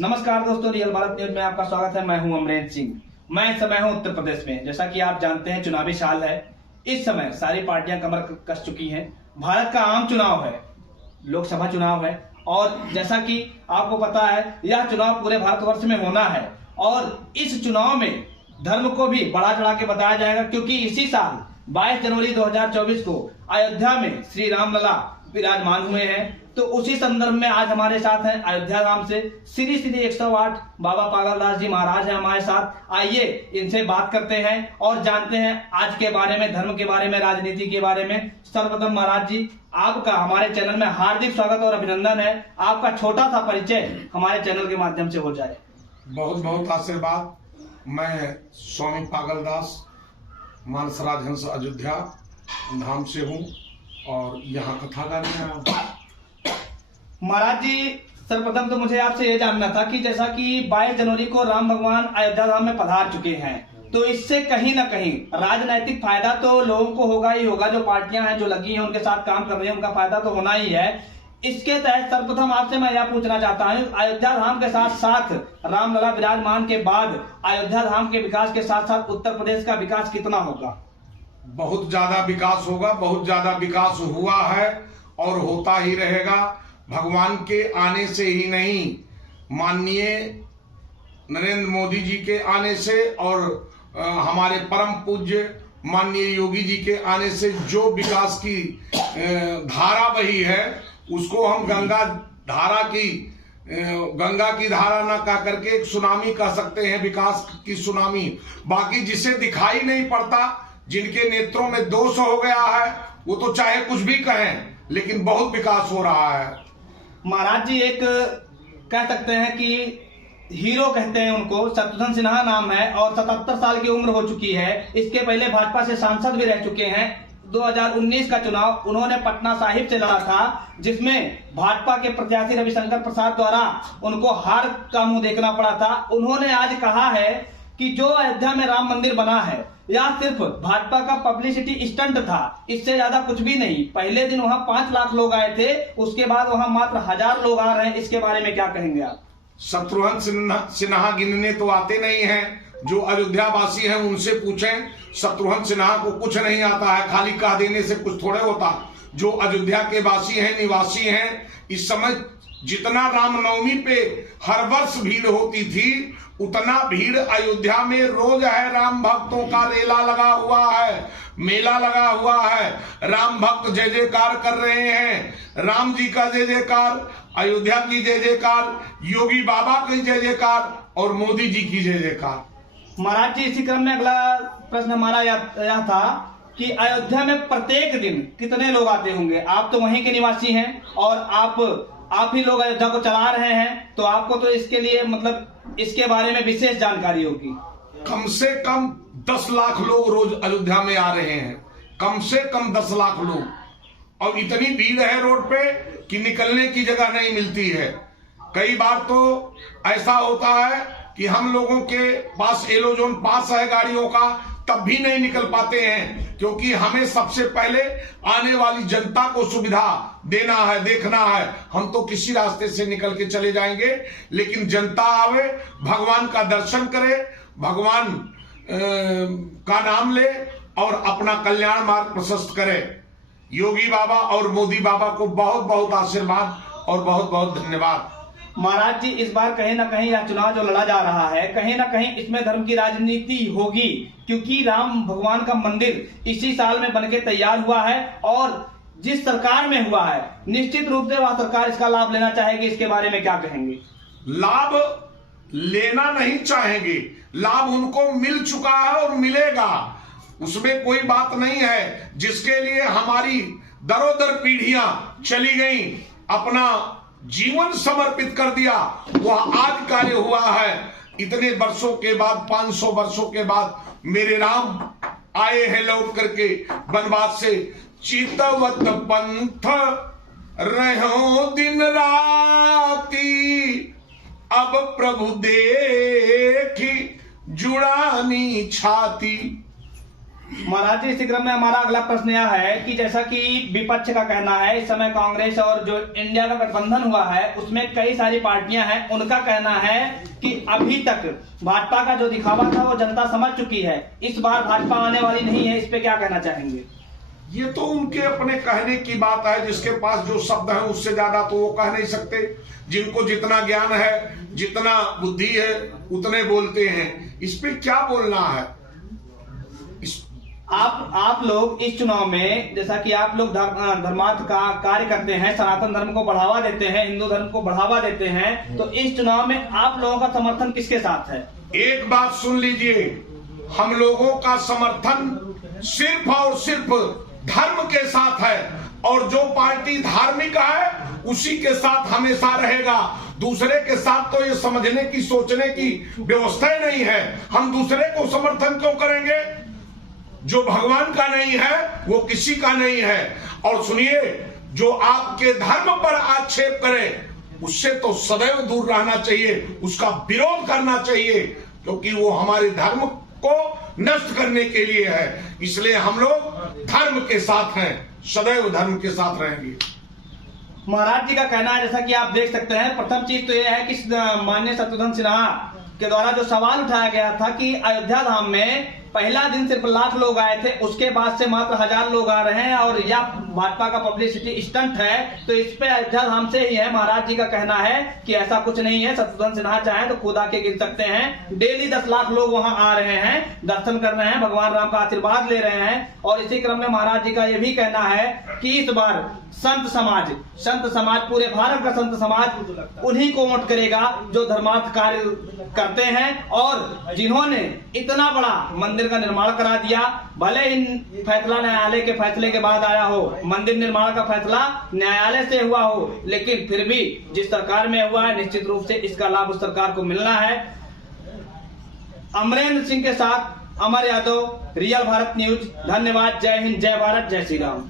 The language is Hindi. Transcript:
नमस्कार दोस्तों, रियल भारत न्यूज में आपका स्वागत है। मैं हूं अमरेंद्र सिंह। मैं इस समय हूं उत्तर प्रदेश में। जैसा कि आप जानते हैं, चुनावी साल है। इस समय सारी पार्टियां कमर कस चुकी हैं। भारत का आम चुनाव है, लोकसभा चुनाव है, और जैसा कि आपको पता है, यह चुनाव पूरे भारतवर्ष में होना है। और इस चुनाव में धर्म को भी बढ़ा चढ़ा के बताया जाएगा, क्योंकि इसी साल 22 जनवरी 2024 को अयोध्या में श्री रामलला विराजमान हुए हैं। तो उसी संदर्भ में आज हमारे साथ हैं अयोध्या धाम से श्री 108 बाबा पागलदास जी महाराज हैं हमारे साथ। आइए इनसे बात करते हैं और जानते हैं आज के बारे में, धर्म के बारे में, राजनीति के बारे में। सर्वप्रथम महाराज जी, आपका हमारे चैनल में हार्दिक स्वागत और अभिनंदन है। आपका छोटा सा परिचय हमारे चैनल के माध्यम से हो जाए। बहुत बहुत आशीर्वाद। मैं स्वामी पागलदास मानसराज हंस अयोध्या धाम से हूँ और यहाँ कथा गाने आया हूँ। महाराज जी, सर्वप्रथम तो मुझे आपसे ये जानना था कि जैसा कि 22 जनवरी को राम भगवान अयोध्या धाम में पधार चुके हैं, तो इससे कहीं ना कहीं राजनीतिक फायदा तो लोगों को होगा ही होगा। जो पार्टियां हैं, जो लगी हैं, उनके साथ काम कर रही हैं, उनका फायदा तो होना ही है। इसके तहत सर्वप्रथम आपसे मैं यह पूछना चाहता हूँ, अयोध्या धाम के साथ साथ रामलला विराजमान के बाद अयोध्या धाम के विकास के साथ साथ उत्तर प्रदेश का विकास कितना होगा? बहुत ज्यादा विकास होगा। बहुत ज्यादा विकास हुआ है और होता ही रहेगा। भगवान के आने से ही नहीं, माननीय नरेंद्र मोदी जी के आने से और हमारे परम पूज्य माननीय योगी जी के आने से जो विकास की धारा बही है, उसको हम गंगा की धारा ना कह करके एक सुनामी कह सकते हैं, विकास की सुनामी। बाकी जिसे दिखाई नहीं पड़ता, जिनके नेत्रों में दोष हो गया है, वो तो चाहे कुछ भी कहें, लेकिन बहुत विकास हो रहा है। महाराज जी, एक कह सकते हैं कि हीरो कहते हैं उनको, शत्रुघ्न सिन्हा नाम है और 77 साल की उम्र हो चुकी है। इसके पहले भाजपा से सांसद भी रह चुके हैं। 2019 का चुनाव उन्होंने पटना साहिब से लड़ा था, जिसमें भाजपा के प्रत्याशी रविशंकर प्रसाद द्वारा उनको हार का मुंह देखना पड़ा था। उन्होंने आज कहा है कि जो अयोध्या में राम मंदिर बना है, यह सिर्फ भाजपा का पब्लिसिटी स्टंट था, इससे ज्यादा कुछ भी नहीं। पहले दिन वहां 5 लाख लोग आए थे, उसके बाद वहां मात्र 1000 लोग आ रहे हैं। इसके बारे में क्या कहेंगे आप? शत्रुघ्न सिन्हा गिनने तो आते नहीं हैं। जो अयोध्या वासी हैं उनसे पूछें। शत्रुघ्न सिन्हा को कुछ नहीं आता है, खाली कह देने से कुछ थोड़े होता। जो अयोध्या के वासी हैं, निवासी हैं, इस समय जितना रामनवमी पे हर वर्ष भीड़ होती थी, उतना भीड़ अयोध्या में रोज है। राम भक्तों का रेला लगा हुआ है, मेला लगा हुआ है। राम भक्त जय जयकार कर रहे हैं। राम जी का जय जयकार, अयोध्या की जय जयकार, योगी बाबा की जय जयकार और मोदी जी की जय जयकार। महाराज जी, इसी क्रम में अगला प्रश्न हमारा यह था कि अयोध्या में प्रत्येक दिन कितने लोग आते होंगे? आप तो वहीं के निवासी हैं और आप ही लोग अयोध्या को चला रहे हैं, तो आपको तो इसके लिए मतलब इसके बारे में विशेष जानकारी होगी। कम से कम 10 लाख लोग रोज अयोध्या में आ रहे हैं। कम से कम 10 लाख लोग, और इतनी भीड़ है रोड पे कि निकलने की जगह नहीं मिलती है। कई बार तो ऐसा होता है कि हम लोगों के पास एलोजोन पास है गाड़ियों का, तब भी नहीं निकल पाते हैं, क्योंकि हमें सबसे पहले आने वाली जनता को सुविधा देना है, देखना है। हम तो किसी रास्ते से निकल के चले जाएंगे, लेकिन जनता आवे, भगवान का दर्शन करे, भगवान का नाम ले और अपना कल्याण मार्ग प्रशस्त करे। योगी बाबा और मोदी बाबा को बहुत बहुत आशीर्वाद और बहुत बहुत धन्यवाद। महाराज जी, इस बार कहीं ना कहीं यह चुनाव जो लड़ा जा रहा है, कहीं ना कहीं इसमें धर्म की राजनीति होगी, क्योंकि राम भगवान का मंदिर इसी साल में बनके तैयार हुआ है और जिस सरकार में हुआ है, निश्चित रूप से वह सरकार इसका लाभ लेना चाहेगी। इसके बारे में क्या कहेंगे? लाभ लेना नहीं चाहेंगे, लाभ उनको मिल चुका है और मिलेगा, उसमें कोई बात नहीं है। जिसके लिए हमारी दरोदर पीढ़ियां चली गई, अपना जीवन समर्पित कर दिया, वह आज कार्य हुआ है। इतने वर्षों के बाद, 500 वर्षों के बाद मेरे राम आए हैं लौट करके वनवास से। चितवत पंथ रहो दिन राती, अब प्रभु देखी जुड़ानी छाती। महाराज जी, इसी क्रम में हमारा अगला प्रश्न यह है कि जैसा कि विपक्ष का कहना है, इस समय कांग्रेस और जो इंडिया का गठबंधन हुआ है उसमें कई सारी पार्टियां हैं, उनका कहना है कि अभी तक भाजपा का जो दिखावा था वो जनता समझ चुकी है, इस बार भाजपा आने वाली नहीं है। इस पे क्या कहना चाहेंगे? ये तो उनके अपने कहने की बात है। जिसके पास जो शब्द है उससे ज्यादा तो वो कह नहीं सकते। जिनको जितना ज्ञान है, जितना बुद्धि है, उतने बोलते हैं। इस पे क्या बोलना है? आप लोग इस चुनाव में, जैसा कि आप लोग धर्मार्थ का कार्य करते हैं, सनातन धर्म को बढ़ावा देते हैं, हिंदू धर्म को बढ़ावा देते हैं, तो इस चुनाव में आप लोगों का समर्थन किसके साथ है? एक बात सुन लीजिए, हम लोगों का समर्थन सिर्फ और सिर्फ धर्म के साथ है, और जो पार्टी धार्मिक है उसी के साथ हमेशा रहेगा। दूसरे के साथ तो ये समझने की, सोचने की व्यवस्था ही नहीं है। हम दूसरे को समर्थन क्यों करेंगे? जो भगवान का नहीं है वो किसी का नहीं है। और सुनिए, जो आपके धर्म पर आक्षेप करे उससे तो सदैव दूर रहना चाहिए, उसका विरोध करना चाहिए, क्योंकि वो हमारे धर्म को नष्ट करने के लिए है। इसलिए हम लोग धर्म के साथ हैं, सदैव धर्म के साथ रहेंगे। महाराज जी का कहना है, जैसा कि आप देख सकते हैं, प्रथम चीज तो यह है कि माननीय शत्रुघ्न सिन्हा के द्वारा जो सवाल उठाया गया था कि अयोध्या धाम में पहला दिन सिर्फ लाख लोग आए थे, उसके बाद से मात्र 1000 लोग आ रहे हैं और यह भाजपा का पब्लिसिटी स्टंट है, तो इस पे अयोध्या धाम से ही है। महाराज जी का कहना है कि ऐसा कुछ नहीं है, शत्रुघ्न सिन्हा चाहे तो खुद आके गिन सकते हैं। डेली 10 लाख लोग वहां आ रहे हैं, दर्शन कर रहे हैं, भगवान राम का आशीर्वाद ले रहे हैं। और इसी क्रम में महाराज जी का यह भी कहना है कि इस बार संत समाज, पूरे भारत का संत समाज उन्हीं को वोट करेगा जो धर्मार्थ कार्य करते हैं और जिन्होंने इतना बड़ा मंदिर का निर्माण करा दिया। भले ही फैसला न्यायालय के फैसले के बाद आया हो, मंदिर निर्माण का फैसला न्यायालय से हुआ हो, लेकिन फिर भी जिस सरकार में हुआ है निश्चित रूप से इसका लाभ उस सरकार को मिलना है। अमरेंद्र सिंह के साथ अमर यादव, रियल भारत न्यूज। धन्यवाद। जय हिंद, जय भारत, जय श्री राम।